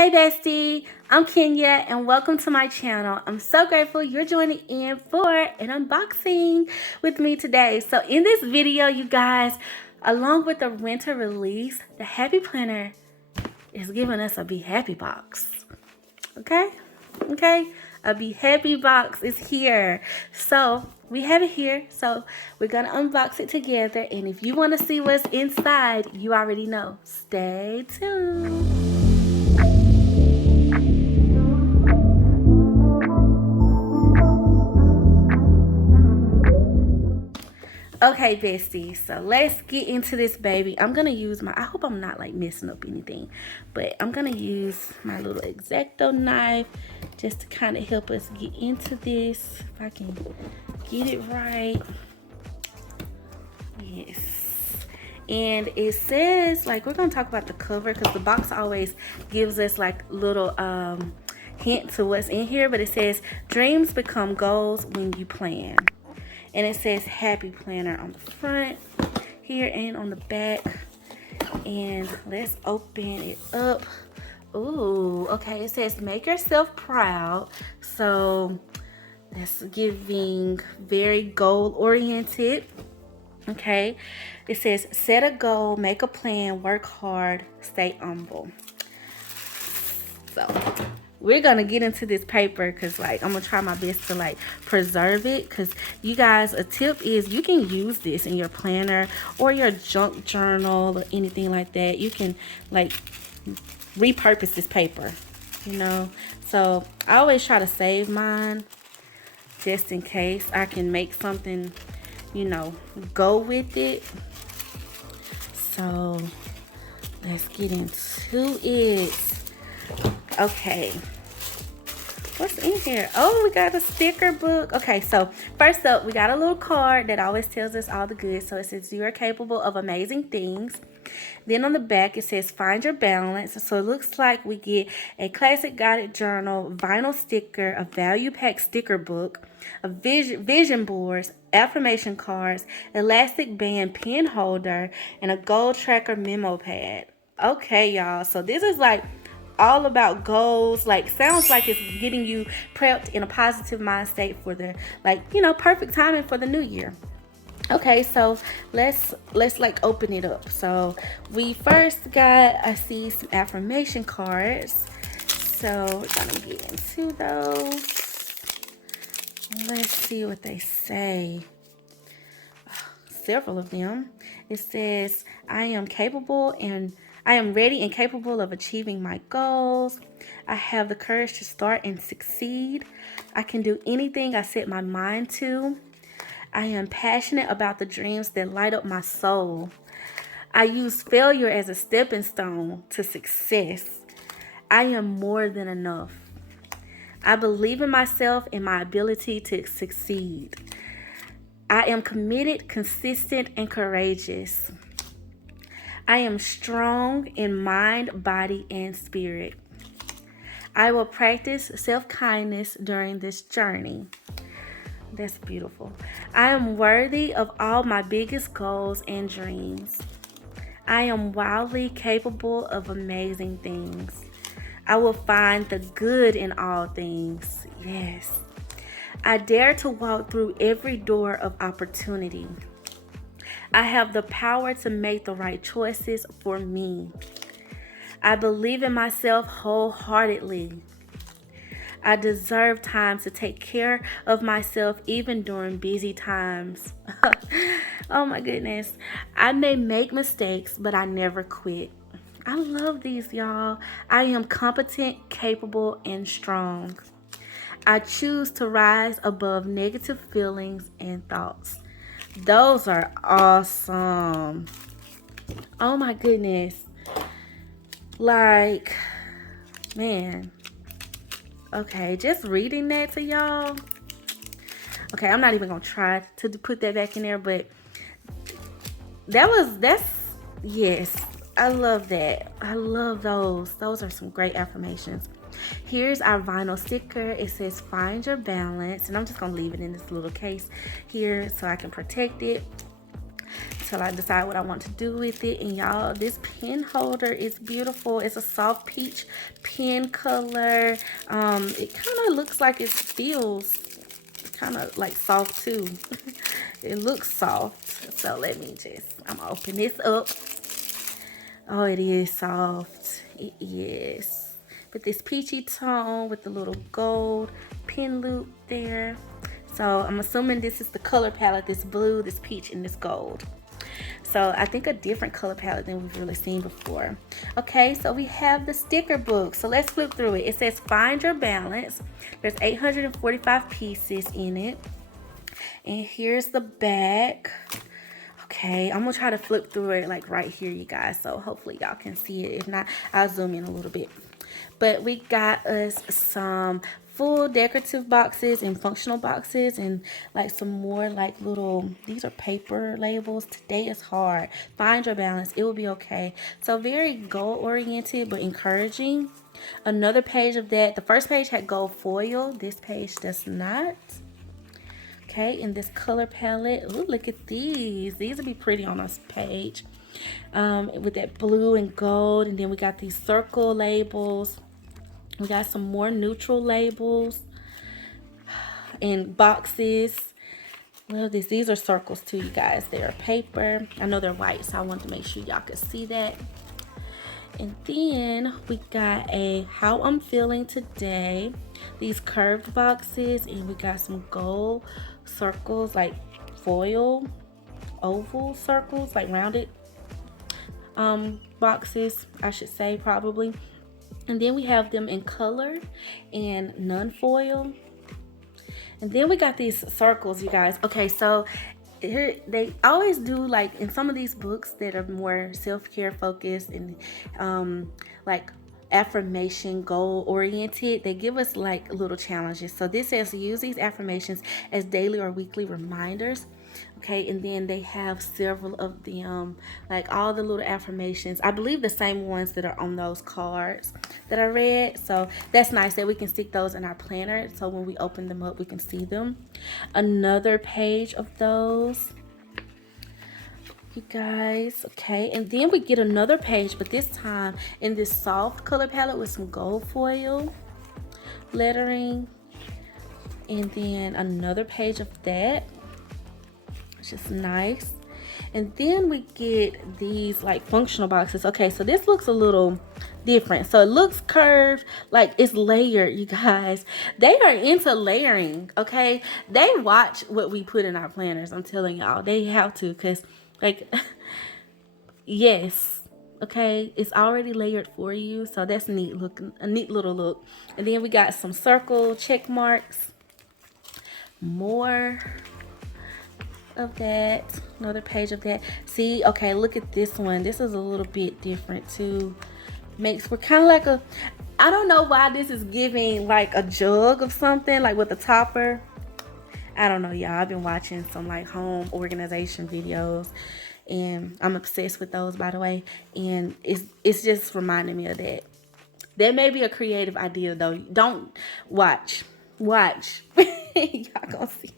Hey Bestie, I'm Kenya and welcome to my channel. I'm so grateful you're joining in for an unboxing with me today. So in this video, you guys, along with the winter release, the Happy Planner is giving us a Be Happy box. Okay? A Be Happy box is here. So we have it here. So we're going to unbox it together. And if you want to see what's inside, you already know. Stay tuned. Okay, bestie, so let's get into this baby. I'm gonna use my, I hope I'm not like messing up anything, but I'm gonna use my little X-Acto knife just to kind of help us get into this. If I can get it right. Yes. And it says, like, we're gonna talk about the cover because the box always gives us like little hint to what's in here, but it says dreams become goals when you plan. And it says Happy Planner on the front here and on the back. And let's open it up. Ooh, okay. It says make yourself proud. So that's giving very goal oriented. Okay. It says set a goal, make a plan, work hard, stay humble. So we're gonna get into this paper because like I'm gonna try my best to like preserve it, because you guys, a tip is you can use this in your planner or your junk journal or anything like that. You can like repurpose this paper, you know. So I always try to save mine just in case I can make something, you know, go with it. So let's get into it. Okay, what's in here? Oh, we got a sticker book. Okay, so first up, we got a little card that always tells us all the good. So it says you are capable of amazing things. Then on the back, it says find your balance. So it looks like we get a classic guided journal, vinyl sticker, a value pack sticker book, a vision boards, affirmation cards, elastic band pen holder, and a goal tracker memo pad. Okay, y'all, so this is like all about goals. Like, sounds like it's getting you prepped in a positive mind state for the, like, you know, perfect timing for the new year. Okay, so let's like open it up. So we first got, I see some affirmation cards, so we're gonna get into those. Let's see what they say. Several of them. It says I am ready and capable of achieving my goals. I have the courage to start and succeed. I can do anything I set my mind to. I am passionate about the dreams that light up my soul. I use failure as a stepping stone to success. I am more than enough. I believe in myself and my ability to succeed. I am committed, consistent, and courageous. I am strong in mind, body, and spirit. I will practice self-kindness during this journey. That's beautiful. I am worthy of all my biggest goals and dreams. I am wildly capable of amazing things. I will find the good in all things. Yes. I dare to walk through every door of opportunity. I have the power to make the right choices for me. I believe in myself wholeheartedly. I deserve time to take care of myself even during busy times. Oh my goodness. I may make mistakes, but I never quit. I love these, y'all. I am competent, capable, and strong. I choose to rise above negative feelings and thoughts. Those are awesome. Oh my goodness. Like, man. Okay, just reading that to y'all. Okay, I'm not even gonna try to put that back in there, but yes, I love that. I love those. Those are some great affirmations. Here's our vinyl sticker. It says find your balance, and I'm just gonna leave it in this little case here so I can protect it. until I decide what I want to do with it. And y'all, this pen holder is beautiful. It's a soft peach pen color. It kind of looks like it feels kind of like soft too. It looks soft. So let me I'm gonna open this up. Oh, it is soft. It is. With this peachy tone with the little gold pin loop there. So I'm assuming this is the color palette, this blue, this peach, and this gold. So I think a different color palette than we've really seen before. Okay, so we have the sticker book. So let's flip through it. It says Find Your Balance. There's 845 pieces in it. And here's the back. Okay, I'm gonna try to flip through it like right here, you guys. So hopefully y'all can see it. If not, I'll zoom in a little bit. But we got us some full decorative boxes and functional boxes, and like some more like little, these are paper labels. Today is hard. Find your balance. It will be okay. So very goal oriented but encouraging. Another page of that. The first page had gold foil. This page does not. Okay, in this color palette. Ooh, look at these. These will be pretty on this page. With that blue and gold. And then we got these circle labels. We got some more neutral labels and boxes. Love this. These are circles too, you guys. They're paper. I know they're white, so I wanted to make sure y'all could see that. And then we got a How I'm Feeling Today. These curved boxes, and we got some gold circles, like foil, oval circles, like rounded boxes, I should say, probably. And then we have them in color and non-foil. And then we got these circles, you guys. Okay, so here they always do, like in some of these books that are more self-care focused and like affirmation goal oriented, they give us like little challenges. So this says use these affirmations as daily or weekly reminders. Okay, and then they have several of them, like all the little affirmations. I believe the same ones that are on those cards that I read. So that's nice that we can stick those in our planner. So when we open them up, we can see them. Another page of those, you guys. Okay, and then we get another page, but this time in this soft color palette with some gold foil lettering. And then another page of that. Just nice. And then we get these like functional boxes. Okay, so this looks a little different. So it looks curved, like it's layered, you guys. They are into layering. Okay, they watch what we put in our planners. I'm telling y'all, they have to, because like yes, okay, it's already layered for you. So that's neat looking, a neat little look. And then we got some circle check marks, more of that, another page of that. See, okay, look at this one. This is a little bit different too. We're kind of like a, I don't know why this is giving like a jug of something, like with a topper. I don't know, y'all. I've been watching some like home organization videos, and I'm obsessed with those, by the way. And it's just reminding me of that. That may be a creative idea though. Don't watch. Y'all gonna see.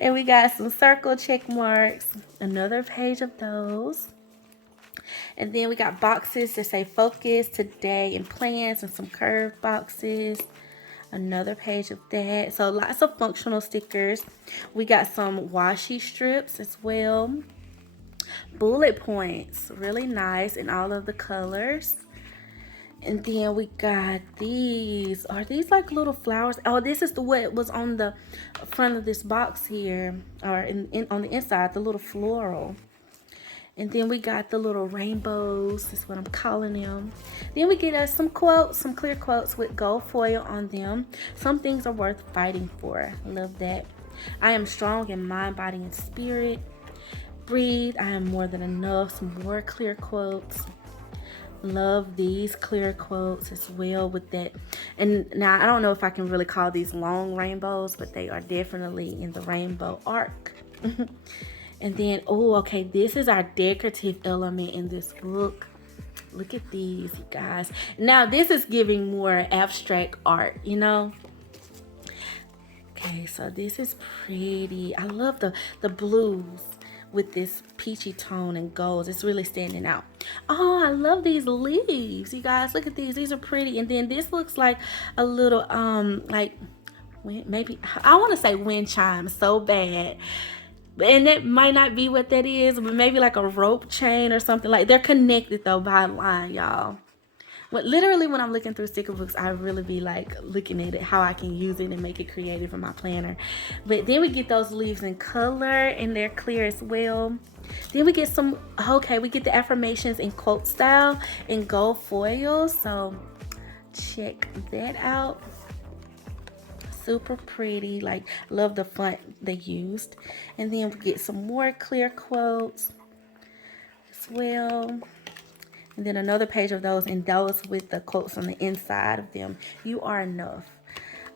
And we got some circle check marks, another page of those. And then we got boxes that say focus today and plans, and some curved boxes, another page of that. So lots of functional stickers. We got some washi strips as well, bullet points, really nice in all of the colors. And then we got these. Are these like little flowers? Oh, this is what was on the front of this box here, or on the inside, the little floral. And then we got the little rainbows. That's what I'm calling them. Then we get us some quotes, some clear quotes with gold foil on them. Some things are worth fighting for. Love that. I am strong in mind, body, and spirit. Breathe. I am more than enough. Some more clear quotes. Love these clear quotes as well with that. And now I don't know if I can really call these long rainbows, but they are definitely in the rainbow arc. And then, oh, okay, this is our decorative element in this book. Look at these, you guys. Now this is giving more abstract art, you know. Okay, so this is pretty. I love the blues with this peachy tone and golds. It's really standing out. Oh, I love these leaves, you guys. Look at these. These are pretty. And then this looks like a little like maybe I want to say wind chime so bad, and that might not be what that is, but maybe like a rope chain or something. Like, they're connected though by a line, y'all. But literally, when I'm looking through sticker books, I really be like looking at it, how I can use it and make it creative in my planner. But then we get those leaves in color, and they're clear as well. Then we get some, okay, we get the affirmations in quote style in gold foil. So check that out. Super pretty. Like, love the font they used. And then we get some more clear quotes as well. And then another page of those, and those with the quotes on the inside of them. You are enough.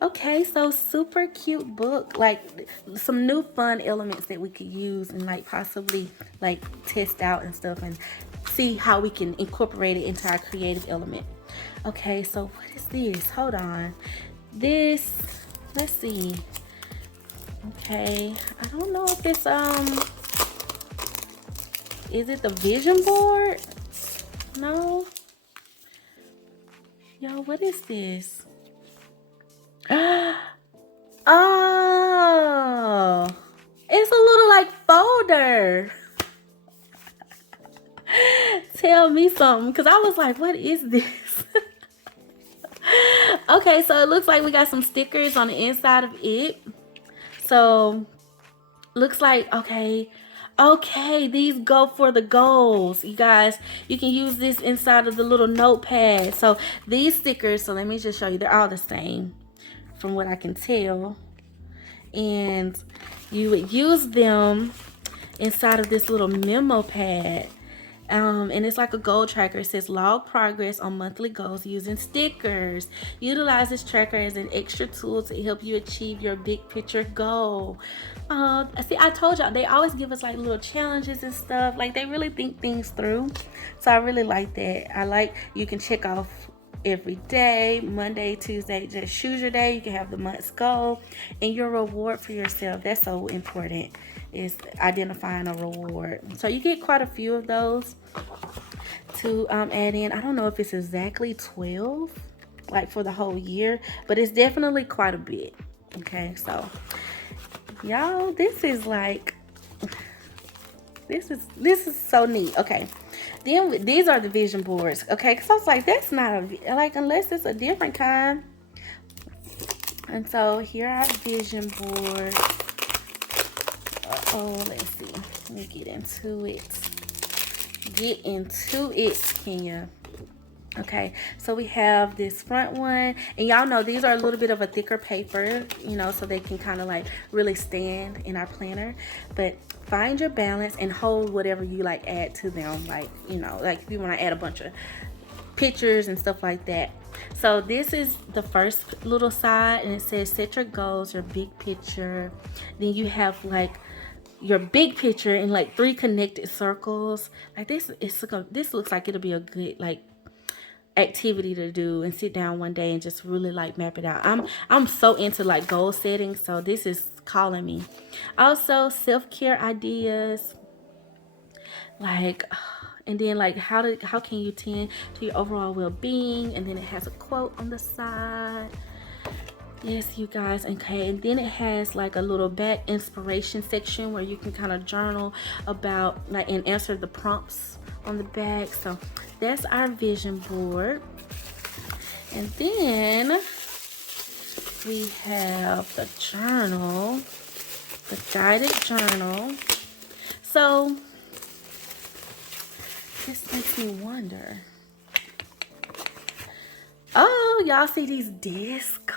Okay, so super cute book. Like, some new fun elements that we could use and like possibly like test out and stuff, and see how we can incorporate it into our creative element. Okay, so what is this? Hold on. This, let's see. Okay, I don't know if it's is it the vision board? No. Yo, what is this? Oh, it's a little like folder. Tell me something, because I was like, what is this? Okay, so it looks like we got some stickers on the inside of it. So looks like, okay, these go for the goals, you guys. You can use this inside of the little notepad. So these stickers, so let me just show you, they're all the same from what I can tell. And you would use them inside of this little memo pad. And it's like a goal tracker. It says log progress on monthly goals using stickers. Utilize this tracker as an extra tool to help you achieve your big picture goal. See, I told y'all, they always give us like little challenges and stuff. Like, they really think things through. So I really like that. I like, you can check off every day, Monday, Tuesday, just choose your day. You can have the month's goal and your reward for yourself. That's so important, is identifying a reward. So you get quite a few of those to add in. I don't know if it's exactly 12 like for the whole year, but it's definitely quite a bit. Okay, so y'all, this is like, this is so neat. Okay, then these are the vision boards. Okay, because I was like, that's not a, like, unless it's a different kind. And so here are vision boards. Oh, let's see. Let me get into it. Get into it, Kenya. Okay, so we have this front one, and y'all know these are a little bit of a thicker paper, you know, so they can kind of like really stand in our planner. But find your balance and hold whatever you like add to them, like, you know, like if you want to add a bunch of pictures and stuff like that. So this is the first little side, and it says set your goals, your big picture. Then you have like your big picture in like 3 connected circles. Like, this looks like it'll be a good like activity to do and sit down one day and just really like map it out. I'm so into like goal setting, so this is calling me. Also, self-care ideas, like, and then like how can you tend to your overall well-being, and then it has a quote on the side. Yes, you guys. Okay, and then it has like a little back inspiration section where you can kind of journal about like and answer the prompts on the back. So that's our vision board. And then we have the journal, the guided journal. So this makes me wonder. Oh, y'all see these discs?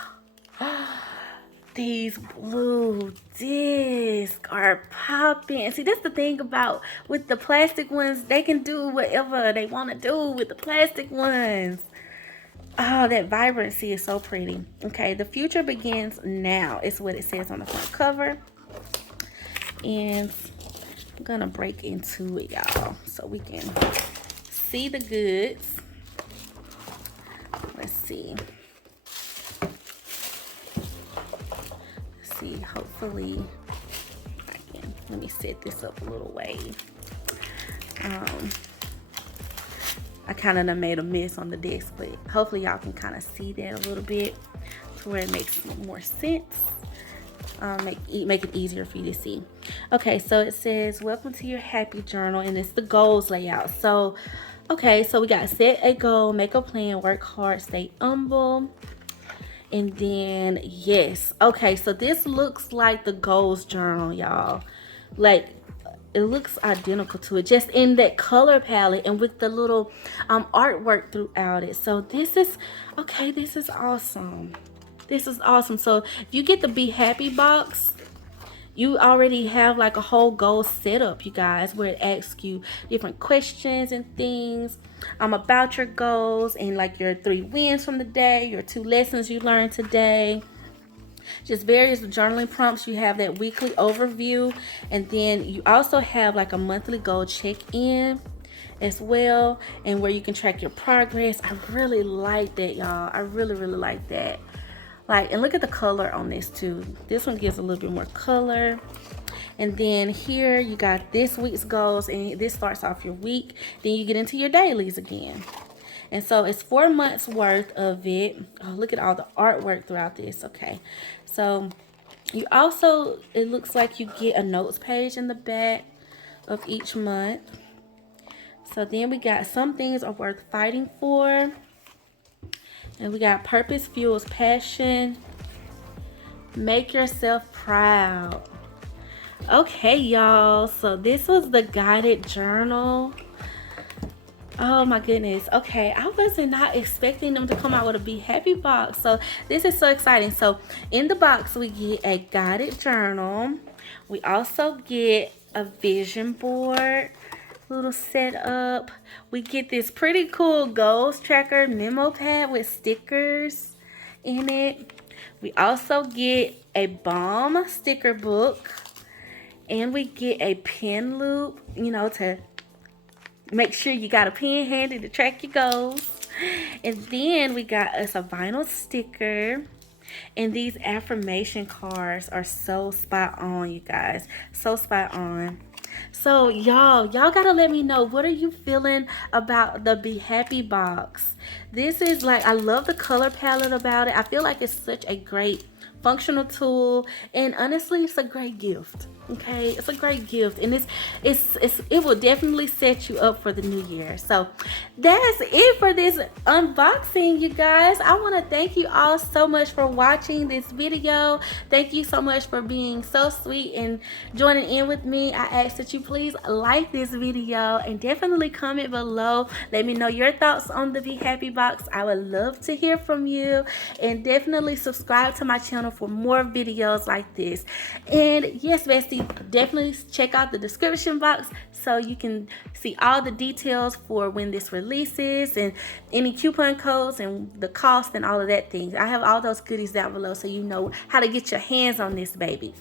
These blue discs are popping. See, that's the thing about with the plastic ones. They can do whatever they want to do with the plastic ones. Oh, that vibrancy is so pretty. Okay, the future begins now. It's what it says on the front cover. And I'm gonna break into it, y'all, so we can see the goods. Let's see. See, hopefully I can Let me set this up a little way. I kind of made a mess on the desk, but hopefully y'all can kind of see that a little bit to where it makes more sense. Make it easier for you to see. Okay, so it says, welcome to your happy journal, and it's the goals layout. So, okay, so we got set a goal, make a plan, work hard, stay humble. And then, yes. Okay, so this looks like the goals journal, y'all. Like, it looks identical to it, just in that color palette and with the little artwork throughout it. So this is, okay, this is awesome. This is awesome. So if you get the Be Happy box, you already have like a whole goal set up, you guys, where it asks you different questions and things about your goals, and like your 3 wins from the day, your 2 lessons you learned today, just various journaling prompts. You have that weekly overview, and then you also have like a monthly goal check-in as well, and where you can track your progress. I really like that, y'all. I really like that. Like, and look at the color on this too. This one gives a little bit more color. And then here you got this week's goals, and this starts off your week. Then you get into your dailies again. And so it's 4 months worth of it. Oh, look at all the artwork throughout this. Okay, so you also, it looks like you get a notes page in the back of each month. So then we got some things are worth fighting for. And we got purpose fuels passion. Make yourself proud. Okay, y'all. So this was the guided journal. Oh my goodness. Okay, I wasn't not expecting them to come out with a Be Happy box. So this is so exciting. So in the box we get a guided journal. We also get a vision board, little setup. We get this pretty cool goals tracker memo pad with stickers in it. We also get a bomb sticker book, and we get a pen loop, you know, to make sure you got a pen handy to track your goals. And then we got us a vinyl sticker. And these affirmation cards are so spot on, you guys. So spot on. So y'all gotta let me know, what are you feeling about the Be Happy box? This is like, I love the color palette about it. I feel like it's such a great functional tool, and honestly, it's a great gift. Okay, it's a great gift, and it will definitely set you up for the new year. So that's it for this unboxing, you guys. I want to thank you all so much for watching this video. Thank you so much for being so sweet and joining in with me. I ask that you please like this video and definitely comment below. Let me know your thoughts on the Be Happy box. I would love to hear from you, and definitely subscribe to my channel for more videos like this. And yes, bestie, definitely check out the description box so you can see all the details for when this releases and any coupon codes and the cost and all of that things. I have all those goodies down below so you know how to get your hands on this baby.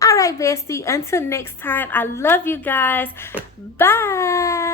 All right, bestie, until next time, I love you guys. Bye.